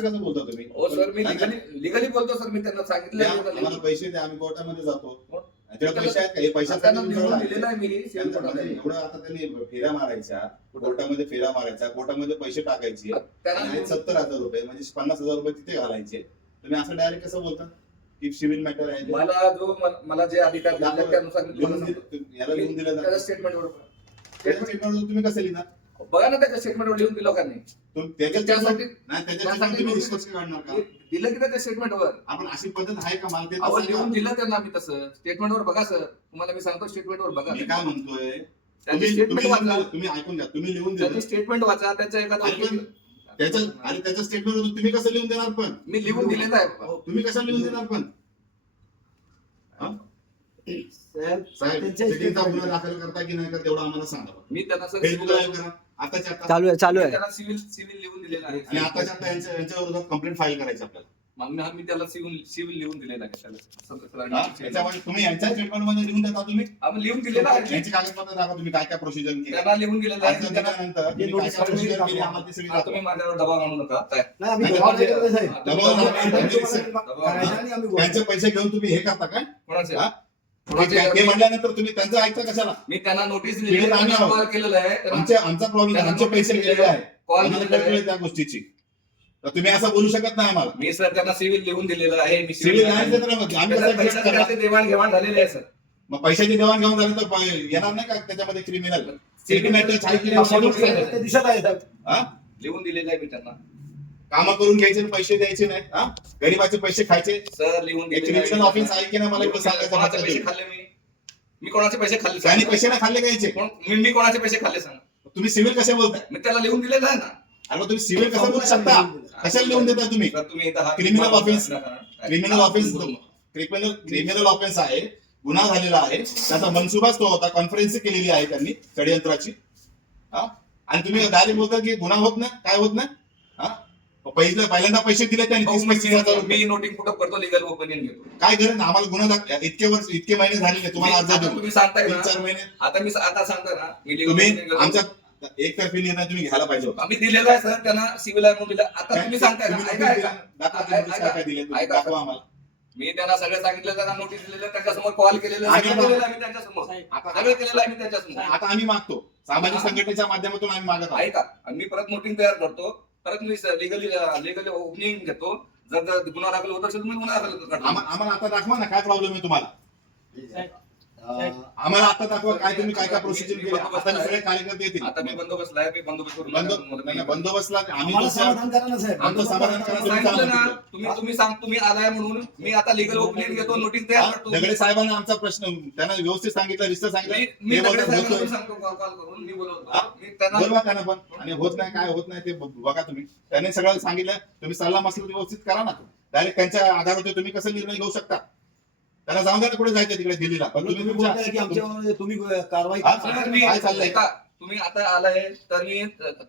कसं बोलता तुम्ही? हो सर, मी लिगली बोलतो सर. मी त्यांना सांगितलं आम्हाला पैसे द्या, आम्ही कोर्टामध्ये जातो. हो. त्याला पैसे आहेत का? हे पैशासाठी त्यांना तुमच्याकडे लिहून आहे. दिलेलं आहे मी सिव्हिल त्यांचं म्हणजे कोर्टामध्ये. एवढं आता त्यांनी फेऱ्या मारायच्या, कोर्टामध्ये फेऱ्या मारायच्या, कोर्टामध्ये पैसे टाकायचे त्यांना आणि 70,000 रुपये म्हणजे 50,000 रुपये तिथे घालायचे. तुम्ही असं डायरेक्ट कसं बोलता की सिव्हिल मॅटर आहे ते? मला जे अधिकार दिले त्यानुसार मी तुम्हाला सांगतो. याला लिहून दिलं त्याच्या जातं. स्टेटमेंटवर तुम्ही कसं लिहिणार? बघा ना, त्याच्या स्टेटमेंटवर लिहून दिलं का नाही? त्याच्यासाठी त्यासाठी नाही, त्याच्यासाठी त्यासाठी तुम्ही मी- निष्कर्ष काढणार का? दिलं की त्याच्या स्टेटमेंटवर आपण अशी पद्धत आहे का? मला ते अहो तसं लिहून का? दिलं त्यांना मी तसं. स्टेटमेंटवर बघा सर, तुम्हाला मी सांगतो स्टेटमेंटवर बघा. मी काय म्हणतोय, त्यांची तुम्ही स्टेटमेंट तुम्ही वाचा. लिहून- तुम्ही ऐकून घ्या, तुम्ही लिहून त्याची दिलं स्टेटमेंट वाचा. त्याच्या एखादा त्याच्या स्टेटमेंट तुम्ही कसं लिहून देणार? पण मी लिहून दिलेलं आहे. तुम्ही कसं लिहून देणार? पण हा? साहेब, सिटीचा गुन्हा दाखल करता की नाही करता तेवढं आम्हाला सांगा. मी त्यांना सर फेसबुक लाईव्ह करा आताच्या आता, चालू आहे. त्याला सिव्हिल लिहून दिलेलं आहे. आणि आताच्या आता यांच्या विरोधात कंप्लेंट फाईल करायची आपल्याला. मग मी त्याला सिव्हिल लिहून दिलेलं आहे त्याला. हा? याच्यामध्ये तुम्ही यांच्या स्टेटमेंट मध्ये लिहून देता. तुम्ही आम्ही लिहून दिलेलं आहे. यांची कागदपत्र दाखवा, तुम्ही काय काय प्रोसिजर केली. त्यांना लिहून दिलेलं आहे. अर्ज दिल्यानंतर तुम्ही काय काय प्रोसिजर केली आम्हाला ती सगळी हा, तुम्ही माझ्यावर दबाव आणू नका. काय? नाही, आम्ही नाही, दबाव नाही करत आहे, साहेब. दबाव नाही करत. करायचं आणि आम्ही बोलतो. त्यांचे पैसे घेऊन तुम्ही हे करता काय? कोणाचे? हा? ते म्हणल्यानंतर तुम्ही त्यांचं ऐकता कशाला? मी त्यांना नोटीस दिली, दिलेली आम्ही आहोत. कॉल केलेलं आहे. आमचा प्रॉब्लेम, आमचे पैसे गेलेले आहे. कॉल आम्हाला केलेला कळकळ आहे. आहे त्या गोष्टीची. तर तुम्ही असं बोलू शकत नाही आम्हाला. मी सर त्यांना सिव्हिल लिहून दिलेलं आहे. मी सिव्हिल नाही देत ना मग. आम्ही कसं accept करणार? पैशाचे देवाणघेवाण झालेले आहे सर. मग पैशाची देवाणघेवाण झाली तर येणार नाही का त्याच्यामध्ये क्रिमिनल? Civil आहे की नाही? ते दिसत आहे, साहेब. हा? लिहून दिलेलं आहे मी त्यांना. कामं करून घ्यायचे आणि पैसे द्यायचे नाही. हा? गरीबाचे पैसे खायचे. सर लिहून हे दिलेलं क्रिमिनल ऑफेन्स आहे की नाही मला एवढं सांगायचं कोणाचे म्हटलं पैसे तुम्ही. खाल्ले मी कोणाचे पैसे खाल्ले त्यांनी सांगा. पैसे नाही खाल्ले घ्यायचे. मी कोणाचे पैसे खाल्ले सांगा. तुम्ही सिव्हिल कसे बोलताय? मी त्याला लिहून दिलेलं आहे ना. अरे मग तुम्ही सिव्हिल कसं बोलू शकता? कशाला लिहून देता तुम्ही? सर तुम्ही इथं हा- क्रिमिनल ऑफेन्स क्रिमिनल ऑफेन्स आहे, गुन्हा झालेला आहे. त्याचा मनसुबाच तो होता, कॉन्फरन्स केलेली आहे त्यांनी षडयंत्राची. हा? आणि तुम्ही डायरेक्ट बोलता की गुन्हा होत नाही, काय होत नाही. हा? पहिल्यांदा पैसे दिले त्यांनी 30-35,000 रुपये. मी नोटिंग कुठं करतो, लिगल ओपिनियन घेतो. काय गरज नाही, आम्हाला गुन्हा इतके महिने झालेले तुम्हाला अर्ज आता देऊन. तुम्ही सांगताय ना, 3-4 महिने आता मी आता सांगताय ना, मी legal तुम्ही opinion घेतो. आमच्या एकतर्फी निर्णय तुम्ही घ्यायला पाहिजे होता. आम्ही दिलेला आहे सर त्यांना सिव्हिल म्हणून दिलं. आता तुम्ही सांगताय ना, तुम्ही ऐका, notice ऐका. दिला. दाखवा तुम्ही notice काय दिले तुम्ही. ऐका. दाखवा आम्हाला. मी त्यांना सगळं सांगितलं, त्यांना नोटीस दिलेलं, त्यांच्यासमोर कॉल केलेलं, आम्ही सगळं केलेलं आहे मी त्यांच्यासमोर. आता सगळं केलेलं आहे मी त्यांच्यासमोर. आता आम्ही मागतो, सामाजिक संघटनेच्या माध्यमातून आम्ही मागत आहोत. ऐका, आणि मी परत नोटिंग तयार करतो. परत मी लिगली ओपनिंग घेतो. जर गुन्हा दाखल होत असेल तुम्ही गुन्हा दाखल करता. आम्हाला आता दाखवा ना काय प्रॉब्लेम आहे तुम्हाला. आम्हाला आता दाखवा काय तुम्ही काय काय प्रोसिजर केली. आता सगळे कार्यकर्ते येतील. आता मी बंदोबस्तला आहे. मी बंदोबस्त करून बंदोबस्तला आम्ही आम्हाला कसं समाधान करा ना, साहेब. आमचं समाधान करा. तुम्ही सांगितलं ना, सांगा. तुम्ही आलाय म्हणून मी आता लिगल ओपनिंग घेतो, नोटीस तयार करतो. दगडे साहेबांना आमचा प्रश्न त्यांना व्यवस्थित सांगितलं, रिस्टर सांगितलं. मी हे दगडे बोलतात, साहेबांना होतोय. सांगतो कॉल करून मी हा? बोलवतो. मी त्यांना बोलवा त्यांना पण. आणि होत नाही काय होत नाही ते बघा तुम्ही. त्यांनी सगळं सांगितलं, तुम्ही सल्ला मसला व्यवस्थित करा ना. डायरेक्ट त्यांच्या आधारावर तुम्ही कसं निर्णय घेऊ शकता. त्यांना जाऊन द्या ना कुठे जायचं तिकडे दिल्लीला. पण तुम्ही तुम्ही बोलताय की आमच्यावर तुम्ही कारवाई हा? करा. सर, मी काय चाललंय? ऐका, तुम्ही आता आलाय तर मी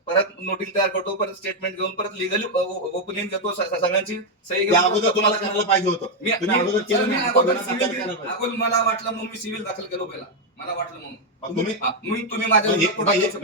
परत नोटीस तयार करतो, परत स्टेटमेंट घेऊन परत लिगल ओपनिंग घेतो, सगळ्यांची सही ते अगोदर तुम्हाला करायला पाहिजे होतं. तुम्ही अगोदर केलं नाही. आता गुन्हा दाखल करायला पाहिजे. अगोदर मला वाटलं म्हणून मी सिव्हिल दाखल केलो पहिला. मला वाटलं म्हणून मग तुम्ही तुम्ही माझ्या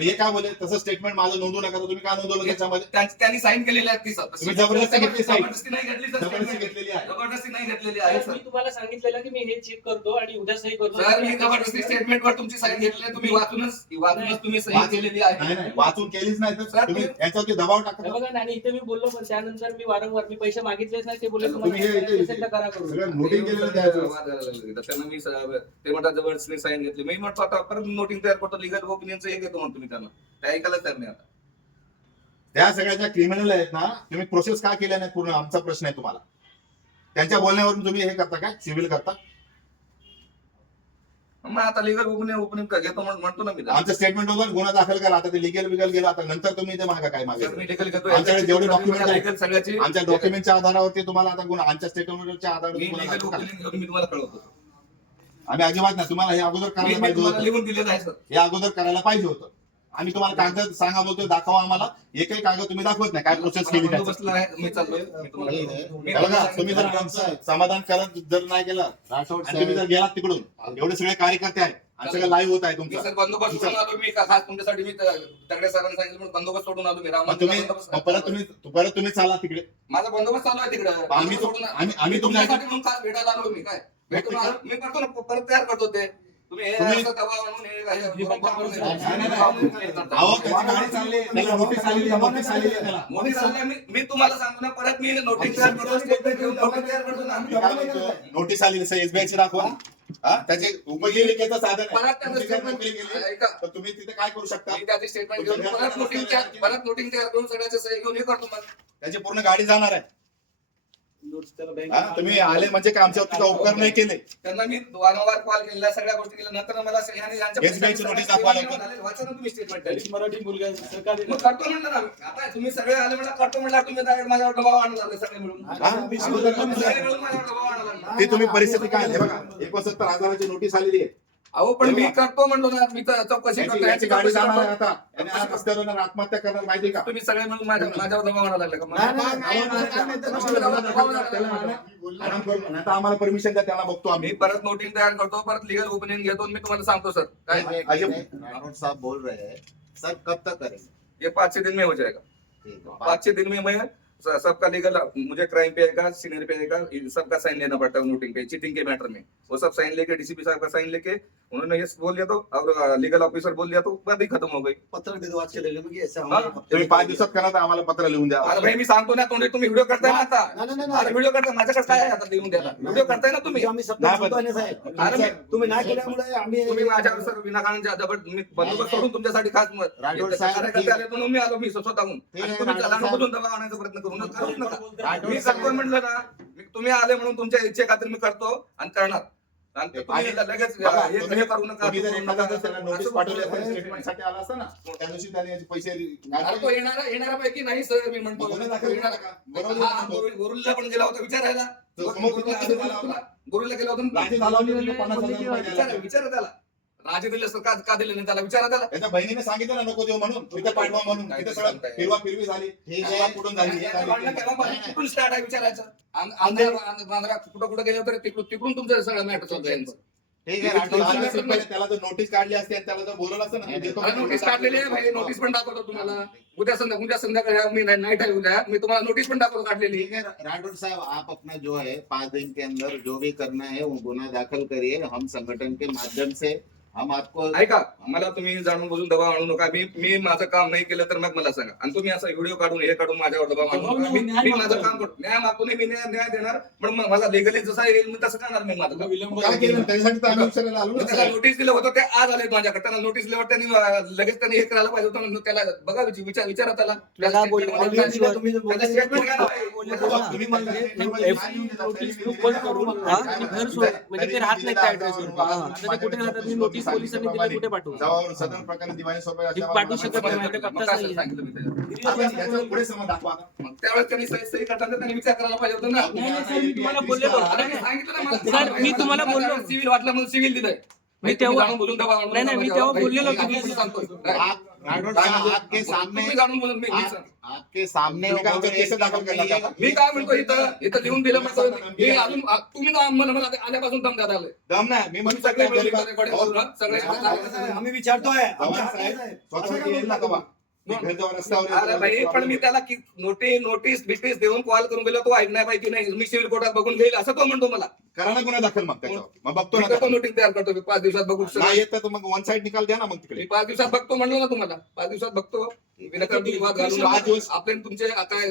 हे काय बोलले, तसं स्टेटमेंट माझं नोंदवू नका. तर तुम्ही काय नोंदवलं त्याच्यामध्ये? त्यांनी साईन केलेली आहे ती सर. तुम्ही जबरदस्ती घेतली साईन. जबरदस्ती नाही घेतली सर. जबरदस्ती statement. घेतलेली आहे. जबरदस्ती नाही घेतलेली आहे मी सर. तुम्हाला सांगितलेलं की मी हे चेक करतो आणि उद्या सही करतो. सर मी जबरदस्ती स्टेटमेंटवर तुमची साईन घेतली आहे. तुम्ही वाचूनच तुम्ही सही केलेली आहे. नाही वाचून केलीच नाही तर सर, तुम्ही याच्यावरती दबाव टाकता. हे बघा ना, आणि इथे मी बोललो पण त्यानंतर मी वारंवार मी पैसे मागितलेच नाही. ते बोलले तुम्ही हे तुम्हाला इथे- असेल तर करा करून. सगळं नोटिंग केलेलं द्यायचं. वाद घालायला लागले. त्यांना मी ते म्हणतात जबरदस्ती साईन घेतली. मी म्हणतो आता परत नोटिंग तयार करतो, लिगल ओपिनियनचं हे घेतो म्हणतो मी त्यांना. ते ऐकायला तयार नाही आता. त्या सगळ्या ज्या क्रिमिनल आहेत ना, तुम्ही प्रोसेस का केल्या नाही पूर्ण, आमचा प्रश्न आहे तुम्हाला. त्यांच्या बोलण्यावरून तुम्ही हे करता काय, सिव्हिल करता. मग आता लिगल ओपनिंग घेतो म्हणतो ना मी त्यांना. आमच्या स्टेटमेंट वगैरे गुन्हा दाखल करा. आता ते लिगल विगल गेला, आता नंतर तुम्ही ते मागा काय मागे. सर, मी legal घेतो. आमच्याकडे जेवढे document आहेत, legal सगळ्याची आमच्या डॉक्युमेंटच्या आधारावरती तुम्हाला आता गुन्हा, आमच्या स्टेटमेंटच्या आधारावर मी गुन्हा लिगल दाखल करा. ओपनिंग घेऊन मी तुम्हाला कळवतो. आम्ही अजिबात नाही, तुम्हाला हे अगोदर करायला मी पाहिजे तुम्हाला होतं. लिहून दिलेलं आहे सर. हे अगोदर करायला पाहिजे होतं. आम्ही तुम्हाला कागद सांगा बोलतोय, दाखवा आम्हाला. एकही कागद तुम्ही दाखवत नाही, काय प्रोसेस केली त्याची. बंदोबस्तला आहे, मी चाललोय. मी तुम्हाला- मी हे बघा, तुम्हाला तुम्ही जर सांगितलं. आमचं समाधान करत जर नाही केलं राठोड आणि तुम्ही जर गेलात तिकडून, एवढे सगळे कार्यकर्ते आहेत आणि सगळं लाईव्ह होत आहे मी तुमचं. सर बंदोबस्त सोडून आलो. मी खास तुमच्यासाठी मी तगडे सरांनी सांगितलं म्हणून बंदोबस्त सोडून आलो. मी मग रामाचं तुम्ही बंदोबस्त- मग परत तुम्ही चालला तिकडे. माझा बंदोबस्त चालू आहे तिकडे. आम्ही तो- आम्ही तुमच्यासाठी म्हणून खास भेटायला आलो. मी काय भेटून आलो. मी करतो ना, परत तयार करतो ते. तुम्ही हे तुम्ही- असं दबाव आणून हे काय- बरोबर म्हणून हे- नाही, नाही, नाही. अहो, त्याची गाडी चालली, त्याला नोटीस आलेली आहे, नोटीस आलेली आहे त्याला. मोठी चाललंय. मी तुम्हाला सांगतो ना, परत मी नोटीस तयार करतो, स्टेटमेंट घेऊन नोटीस तयार करतो ना. मी काय म्हणतो, नोटीस आलेली एसबीआय ची दाखवा. हा, त्याचे उपजीविकेचं साधन आहे. परत त्याचं तुम्ही जर statement नोकरी केली, ऐका. तर तुम्ही तिथे काय करू शकता. मी त्याची स्टेटमेंट घेऊन परत नोटिंग तयार करून सगळ्याचे सही घेऊन हे करतो मग. त्याची पूर्ण गाडी जाणार आहे. हा, तुम्ही आले म्हणजे काय आमच्यावरती काय उपकार नाही केले. त्यांना मी वारंवार कॉल केलेला, सगळ्या गोष्टी केल्या. नंतर मला SBI ची notice दाखवा लवकर. वाचा ना तुम्ही स्टेटमेंट. मराठी मुलगा सरकारी मग करतो म्हणलं ना. आता तुम्ही सगळे आले म्हणलं करतो म्हणलं, तुम्ही direct माझ्यावर दबाव आणला लागले सगळे मिळून. हा? सगळे मिळून माझ्यावर दबाव आणला लागला. ती तुम्ही परिस्थिती काय आहे बघा, 69,000ची नोटीस आलेली आहे. अहो पण मी करतो म्हणलो ना, मी तर चौकशी याची करतो, याची गाडी चौकशी जाणार आहे करतो. आता. आणि आज रस्त्यावर आत्महत्या करणार माहिती का. तुम्ही सगळे मिळून माझ्यावर दबाव आणायला लागले का? नाही, नाही, नाही, नाही, आराम करू. नाहीतर आम्हाला परमिशन द्या, त्याला बघतो मी आम्ही. परत नोटिंग तयार करतो, परत लिगल ओपिनियन घेतो आणि मी तुम्हाला सांगतो सर काय राठौड़ साहब बोल रहे हैं सर, कब तक करेंगे? ये 5-6 दिन में हो जाएगा. ठीक है. 5-6 दिन में मैं सबका लीगल, मुझे क्राइम पे आएगा, सीनियर पे आएगा, इन सबका साइन लेना पड़ता है नोटिंग पे, चीटिंग के मैटर में. वो सब साइन लेके डीसीपी साहब का साइन लेके उन्होंने ये बोल दिया तो, और लीगल ऑफिसर बोल दिया तो बात ही खत्म हो गई. पत्र देतो आज केलेलं मग याचं हा? आम्हाला तुम्ही 5 दिवसात करा, तर आम्हाला पत्र लिहून द्या. अरे भाई मी सांगतो ना, तुम्ही व्हिडिओ करताय ना आता. नाही, नाही, अरे नाही. व्हिडिओ करताय, माझ्याकडे काय आहे आता लिहून द्यायला? व्हिडिओ करताय ना तुम्ही. आम्ही शब्द नाही, चुकतो नाही, साहेब. अरे मी- तुम्ही नाही केल्यामुळे आम्ही तुम्ही माझ्यावर सर विनाकारण जबरदस्त मी बंदोबस्त सोडून तुमच्यासाठी खास राठोड साहेब, कार्यकर्ते आले म्हणून मी आलो, मी स्वतःहून. ठीक आणि आहे, तुम्ही राठोड त्याला साहेब. बदलून दबाव आणायचा प्रयत्न करू नका. राठोड मी साहेब. करतो म्हटलं ना, तुम्ही आले म्हणून तुमच्या इच्छे खातर मी करतो आणि करणार. आणि ते तुम्ही लगेच बघा, हे करू नका. तुम्ही जर एखादा जर त्याला नोटीस असं पाठवली बोलू असेल, नका. स्टेटमेंटसाठी आला असता ना, त्या दिवशी त्याने याचे पैसे अरे तो येणाऱ्यापैकी नाही सर, मी म्हणतो. गुन्हा दाखल केला का? बरोबर हा, म्हणतो. गुरुला पण गेला होता विचारायला. तो समोर किती लाच झाला होता? गुरुला गेला होता लाची झालावली म्हणजे 50,000 रुपये द्यायला. विचारा त्याला. राजे दिले सर, का दिले नाही त्याला विचारा त्याला. त्याच्या बहिणीने सांगितलं ना नको देऊ म्हणून, तिथे पाठवा म्हणून. तिथे सगळं फिरवा फिरवी झाली. ठीक तेव्हा आहे. कुठून झाली हे याचं भांडणं झाली. केव्हापासून कुठून स्टार्ट आहे विचारायचं. कुठं कुठं गेले होते तिकडून तुमचं सगळं मॅटर चालतं यांचं. ठीक है राठौड़ दहा साहब. दिवस पहिले त्याला जर नोटीस काढली असती आणि त्याला जर बोलवलं असतं ना, मी देतो अरे नोटीस काढलेली आहे भाई, नोटीस पण दाखवतो तुम्हाला. उद्या संध्याकाळी मी नाईट आहे उद्या, मी तुम्हाला नोटीस पण दाखवतो काढलेली. ठीक है राठौड़ साहब, आप अपना जो है 5 दिन के अंदर जो भी करना है वो गुना दाखिल करिए. हम संगठन के माध्यम से हम आपको ऐका, मला तुम्ही जाणून बुजून दबाव आणू नका. मी माझं काम नाही केलं तर मग मला सांगा. आणि तुम्ही असा व्हिडिओ काढून हे काढून माझ्यावर दबाव आणू नका. मी माझं काम करतो, न्याय मागतो नाही, मी न्याय देणार. पण मग मला लिगली जसा येईल मी तसं करणार. मी माझं काम. काय केलं त्याच्यासाठी तर आम्ही विचारायला आलो ना, त्याला साहेब. नोटीस दिलं होतं, ते आज आले माझ्याकडे. त्यांना नोटीस दिल्यावर त्यांनी लगेच त्यांनी हे करायला पाहिजे होतं. म्हणून त्याला बघा विचारा त्याला. त्याला बोलले- तुम्ही जो बोलले- त्याचं statement घ्या ना भाई. तुम्ही नोटीस प्रूफ पण करून हा, आणि घर सोड म्हणजे ते राहत नाही त्या ऍड्रेसवर. आता ते कुठे राहतात ही नोटीस पोलिसांनी दिली, कुठे पाठवू? जवळ सदन प्रकरण दिवाणी स्वरूपात हे पाठवू शकत नाही, माहिती आहे, मग पत्ताच काय नाही. सांगितलं मी त्याला? याचं पुढे समज दाखवा आता. मग त्यावेळेस त्यांनी सही करताना त्यांनी विचार करायला पाहिजे होतं ना. नाही, नाही, सर, मी तुम्हाला बोललेलो. अरे मी सांगितलं ना मला. सर, मी तुम्हाला बोललो. सिव्हिल वाटलं म्हणून सिव्हिल दिलंय. मी तेव्हा- जाणून बोलून दबाव आणू नाही, नाही, मी नका. तेव्हा भाई, बोललेलो भाई, की मी सांगतोय. राठौड़ साहब आपके सामने तुम्ही जाणून बोलून आपके सामने तुम्ही काय म्हणता, केस दाखल करणार का? मी काय म्हणतो इथं लिहून दिलं म्हणतो. मी अजून तुम्ही ना मला आल्यापासून दम द्यायला आले. दम नाही मी म्हणतो सगळे सगळे मिळून रेकॉर्डिंग करू ना, सगळे आम्ही विचारतोय जवान साहेब स्वतः येईल ना कवा मी घर जवळ रस्त्यावर अरे भाई, पण मी त्याला नोटीस बिटीस देऊन कॉल करून गेलो, तो ऐकण्यापैकी नाही. मी सिव्हिल कोर्टात बघून घेईल असं तो म्हणतो मला. करा ना गुन्हा दाखल मग त्याच्यावर मग बघतो ना मी नोटीस तयार करतो. मी 5 दिवसात बघू शकतो. नाही येत तर मग वन साइड निकाल द्या ना मग तिकडे. मी 5 दिवसात बघतो म्हणलो ना तुम्हाला. 5 दिवसात बघतो. विनाकारण तुम्ही वाद घालून 5 दिवस- आपले आणि तुमचे काय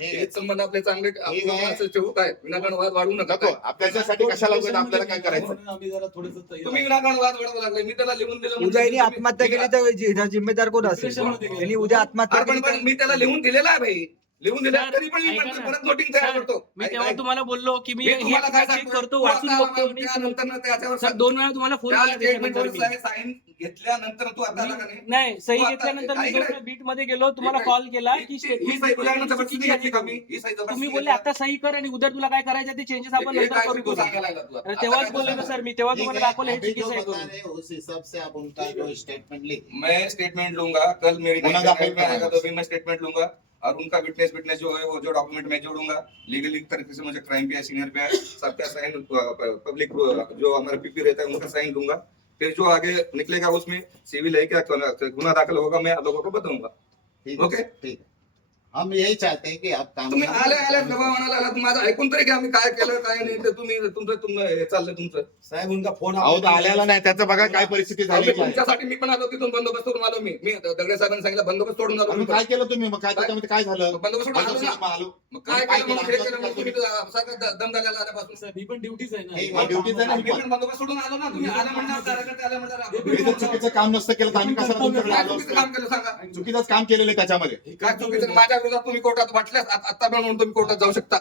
हे संबंध आपले चांगले ठीक आहे. माणसं ठेवत आहेत. विनाकारण वाद वाढवू नका. नको त्याच्यासाठी कशाला उगाच आपल्याला काय करायचं. आम्ही जरा थोडंसं तुम्ही विनाकारण वाद वाढवू लागले. मी त्याला लिहून दिलं. उद्या यांनी आत्महत्या केली तर जिम्मेदार कोण असेल? यांनी उद्या आत्महत्या केली तर पण मी त्याला लिहून दिलेला आहे भाई. लिहून दिलं सर, तरी पण मी ऐका पण ना. परत नोटिंग तयार सर, करतो. मी ऐक- तेव्हा ऐक. तुम्हाला बोललो की मी मी तुम्हाला काय चेक सांगतो, करतो तू वाचून आता बघतो आम्हाला त्यानंतर ना त्याच्यावर सर 2 वेळा तुम्हाला फोन त्या केला त्याच्यानंतर स्टेटमेंटवर मी साईन घेतल्यानंतर तू आता आला का नाही? नाही सही तू आता- घेतल्यानंतर मी ऐक 2 रे. वेळा बीट मध्ये गेलो तुम्हाला ही- कॉल केला की ही स्टेटमेंट सही तुझ्याकडनं जबरदस्ती घेतली का मी? ही सही तुम्ही जबरदस्ती बोलले घेतली का? आता सही कर आणि उद्या तुला काय करायचं ते चेंजेस आपण हे नंतर काय करू तू करू. सांगायला लागला तू आता? अरे आता तेव्हाच काय बोलले तू ना सांगा? सर मी तेव्हा ठीक तुम्हाला है, दाखवलं हे अभी जो चुकीचं आहे बता करून. रहे हो उस हिसाब से आप उनका जो स्टेटमेंट लिखिए। मैं स्टेटमेंट लूंगा कल मेरी गुना नाइट दाखिल में आएगा करना तो भी मैं स्टेटमेंट लूंगा और उनका विटनेस जो है वो जो डॉक्यूमेंट मैं जोड़ूंगा लीगली तरीके से मुझे क्राइम पे सीनियर पे सबका साइन पब्लिक जो हमारा पीपी रहता है उनका साइन लूंगा फिर जो आगे निकलेगा उसमें सिविल है क्या गुना दाखिल होगा मैं आप लोगों को बताऊंगा. ठीक ओके. है, ठीक है। हम यही चाहते हैं कि आप काम तुम्ही करें। आले आले दबाव आणायला आला माझं ऐकून तरी घ्या मी काय केलं काय नाही ते तुम्ही तुमचं हे चाललंय तुमचं. साहेब उनका फोन अहो तो आलेला नाही त्याचं बघा काय परिस्थिती अहो, झाली मी तुमच्यासाठी मी पण आलो तिथून बंदोबस्त करून आलो मी दगडे साहेबांनी सांगितलं बंदोबस्त सोडून आलो मी पण. काय केलं तुम्ही मग काय त्याच्यामध्ये काय झालं मग बंदोबस्त सोडून आलो ना. मग आलो मग काय काय केलं मग केलं? हे केलं मग तुम्ही सारखं दम झालेला आल्यापासून. सर ही पण ड्युटीच आहे ठीक ना. है, ड्युटीच आहे ना मी पण बंदोबस्त सोडून आलो ना तुम्ही आला म्हणणार कार्यकर्ते आले म्हणणार मी जर चुकीचं काम नसतं केलं तर आम्ही कशाला तुमच्याकडे काय आलो चुकीचं असतो? काम केलं सांगा. चुकीचंच काम केलेलं आहे त्याच्यामध्ये. काय चुकीचं माझ्या विरोधात तुम्ही कोर्टात वाटल्यास आता पण म्हणून तुम्ही कोर्टात जाऊ शकता.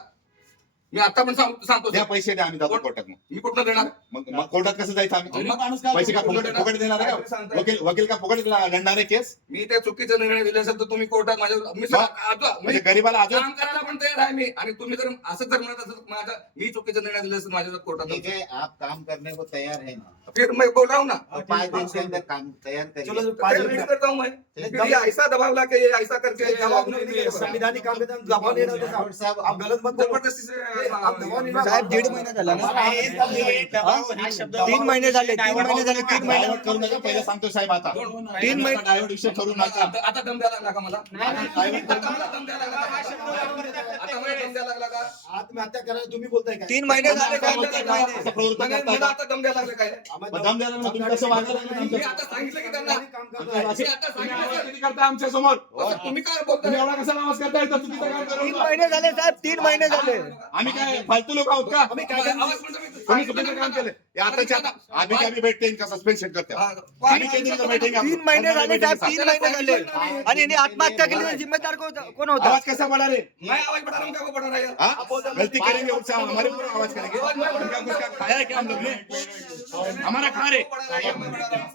मी आता पण सांगतो द्या पैसे द्या आम्ही जातो कोर्टात मग. मी कुठं देणार मग कोर्टात कसं जायचं आम्ही पैसे का फुकट देणार आहे का वकील का फुकट लढणार आहे केस मी ते चुकीचा निर्णय दिले असेल तर तुम्ही कोर्टात माझ्या मी म्हणजे गरीबाला अजून काम करायला पण तयार आहे मी आणि तुम्ही जर असं जर म्हणत असेल तर माझा मी चुकीचा निर्णय दिले असेल माझ्या कोर्टात ठीक है, आप काम करने को तैयार है ना? फिर मैं बोल रहा हूँ ना और 5 दिन के अंदर काम तैयार चलो करिए। जो 5 फिर दिन ready करता हूँ मैं एक फिर ये ऐसा दबाव ला के ये ऐसा करके ये जवाब आप नहीं देंगे, संविधानिक काम करते हैं, दबाव नहीं डालते राठौड़ साहब, आप गलत मत बोलो। जबरदस्ती से आप दबाव नहीं डालते। साहेब 1.5 महिना झाला ना 3 महिने झाले 3 महिने झाले 3 महिने डायव्हर्ट करू नका पहिलं सांगतो साहेब आता 3 महिने डायव्हर्ट विषय करू नका. आता दम द्यायला लागला का मला डायव्हर्ट आता मला दम द्यायला लागला का? आता मला दम द्यायला लागला का? आत्महत्या करायला तुम्ही बोलताय काय? 3 महिने झाले काय बोलताय असं काय नाही. प्रवृत्त मला करता आता दम द्यायला लागले काय आम्हाला दम द्यायला तुम्ही कसं वागायला लागलं मी आमच्या- आता सांगितलं की त्यांना काम करतोय। मी आता सांगितलं किती करता आमच्या समोर असं तुम्ही काय तुम्ही बोलताय एवढा कसा आवाज करता येतं चुकीचं काम 3 करून? महिने झाले साहेब 3 महिने झाले आम्ही काय फालतू लोक आहोत का आम्ही काय आवाज करणार? म्हणतो मी तुम्ही चुकीचं काम केलं हे आताच्या आता आम्ही काय भेटते का सस्पेन्शन करते आम्ही केली का बैठक 3 महिने झाले साहेब 3 महिने झाले आणि यांनी आत्महत्या केली तर जिम्मेदार कोण होता आवाज कैसा बढ़ा रे मैं आवाज बढ़ा रहा हूँ क्या वो बढ़ा रहा है यार हाँ? गलती करेंगे उससे हमारे ऊपर आवाज करेंगे उनका कुछ का खाया है क्या हम लोग ने हमारा खा रहे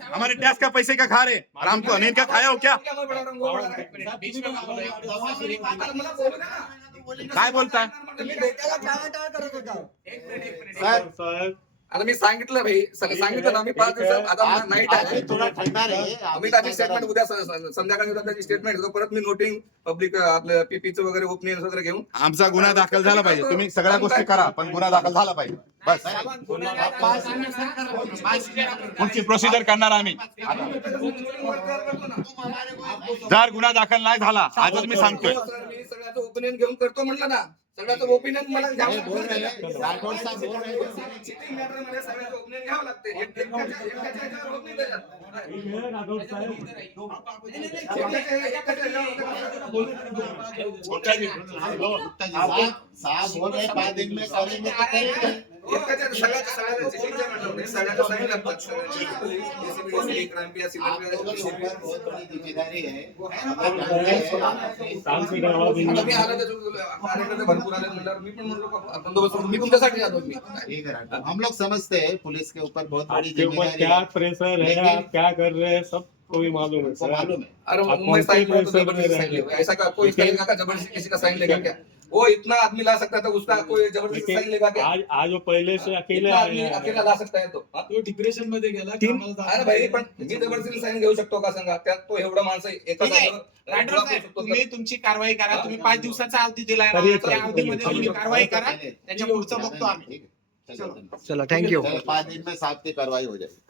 हमारे टैक्स का पैसे का खा रहे और हमको हमें इनका खाया हो क्या क्या मैं बढ़ा रहा हूँ वो बढ़ा रहा है आता मला बोलू दे ना काय बोलताय मी त्याला टाळाटाळ करत होता सर, आता मी सांगितलं भाई सांगितलं ना मी 5 दिवसात आता आप नाईट आप भी आहे थोड़ा ठंडा रहिए। आप आम्ही इतना त्याची स्टेटमेंट गरम- उद्या संध्याकाळी उद्या त्याची स्टेटमेंट घेतो परत मी नोटिंग पब्लिक आपलं पीपीचं वगैरे ओपनिंग वगैरे घेऊन आमचा गुन्हा दाखल झाला पाहिजे तुम्ही सगळ्या गोष्टी करा पण गुन्हा दाखल झाला पाहिजे बस पुढची प्रोसिजर करणार आम्ही जर गुन्हा दाखल नाही झाला आजच मी सांगतोय मी सगळ्याचं ओपिनियन घेऊन करतो म्हटलं ना सगळ्याचं ओपिनियन मला घ्यावं ये बोल रहे लागतं. हैं, राठौड़ साहब बोल रहे हैं। Cheating matter मध्ये सगळ्याचं ओपिनियन घ्यावं लागते एकाच्या ह्याच्यावर होत नाही त्याच्यात. गुप्ता जी, साहब बोल रहे हैं 5 दिन में करेंगे तो करेंगे। आप लोगों के ऊपर बहुत बड़ी जिम्मेदारी है। हम लोग जानते हैं आप अपनी- मी तुमच्यासाठी आलो मी ठीक है राठौड़, हम लोग समझते हैं पुलिस के ऊपर बहुत बड़ी आपके ऊपर जिम्मेदारी क्या है। प्रेशर है लेकिन- आप क्या कर रहे हैं सबको भी मालूम है आपको सर मालूम है अरे आप मैं साइन कौन तो से जबरदस्ती प्रेशर साइन में लेगा ऐसा का कोई लेकिन- करेगा क्या जबरदस्ती किसी का साइन लेगा क्या वो इतना आदमी ला सकता था उसका कोई जबरदस्ती साइन लेगा लेकिन क्या आज वो पहले से अकेले इतना आए आदमी हैं अकेला ला सकता है तो हाँ? तो डिप्रेशन मध्ये गेला अरे भाई पण मी जबरदस्ती साइन घेऊ शकतो का सांगा त्यात तो एवढा माणसं एका ठीक आहे. जागेवर राठोड उभा साहेब, करू शकतो तुम्ही तुमची कारवाई करा तुम्ही 5 दिवसाचा अवधी दिलाय तरी ना, त्या अवधीमध्ये तरी- तुम्ही कारवाई करा चलिए, त्याच्या पुढचं बघतो आम्ही ठीक है चलो चला थँक्यू चलो 5 दिन में साहब की कार्रवाई हो जाएगी।